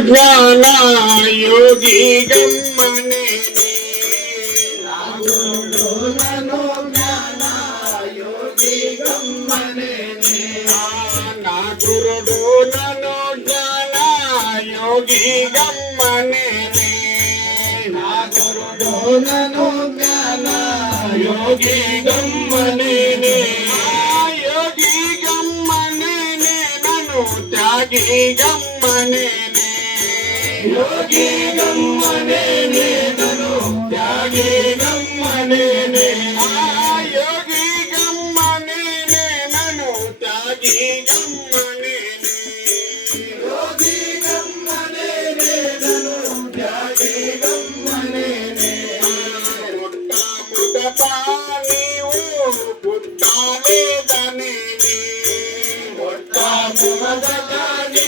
జ్ఞాన యోగి గమ్మనే నా గురుడు నన్ను జ్ఞాన యోగి గమ్మనే నా గురుడు నన్ను జ్ఞాన యోగి గమ్మనే యోగి గమ్మనే త్యాగి గమ్మనే యోగి గమ్మనే నన్ను త్యాగి గమ్మనే యోగి గమ్మనే నన్ను త్యాగి గమ్మనే యోగి గమ్మనే నన్ను త్యాగి గమ్మనే పుట్ట ముదట నీవు పుట్టాలేదని మొట్టమొదట నీవు పుట్టాలేదనే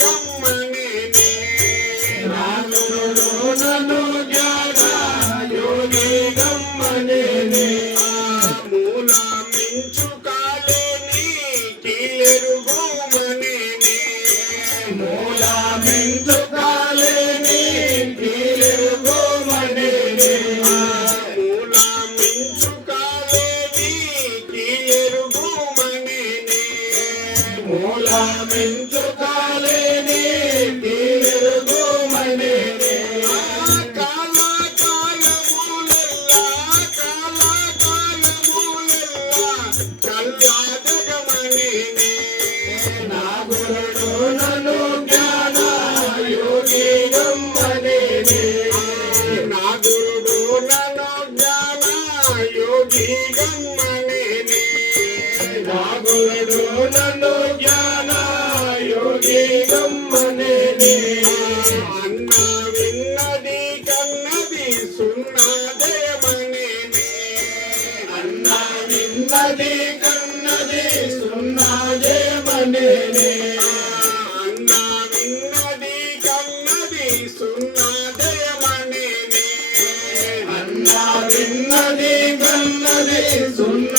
యోగి గమ్మనే నన్ను జ్ఞాన యోగి గమ్మనే అన్న కన్నది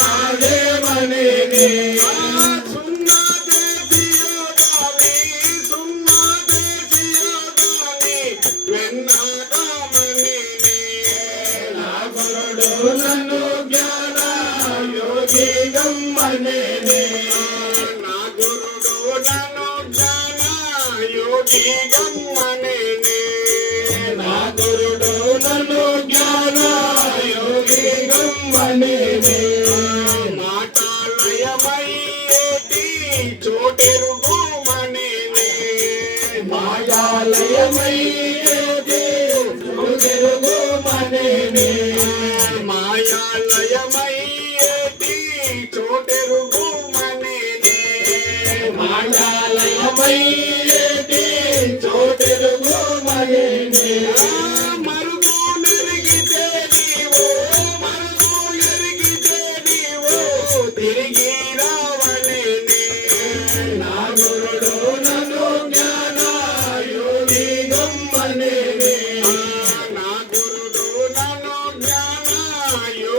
నా గురుడు నన్ను జ్ఞాన యోగి గమ్మనే నా. గురుడు నన్ను జ్ఞాన యోగి గమ్మనే మాయాలయమయ్యేది చూడెరుగోమనే మాయాలయమయ్యేటి చోటెరుగుమనే మాయాలయమయ్యేది చూడెరుగోమనే మరుగు నెరిగితే నీవు మరుగు నెరిగితే నీవు తిరిగి రావనే నా గురుడు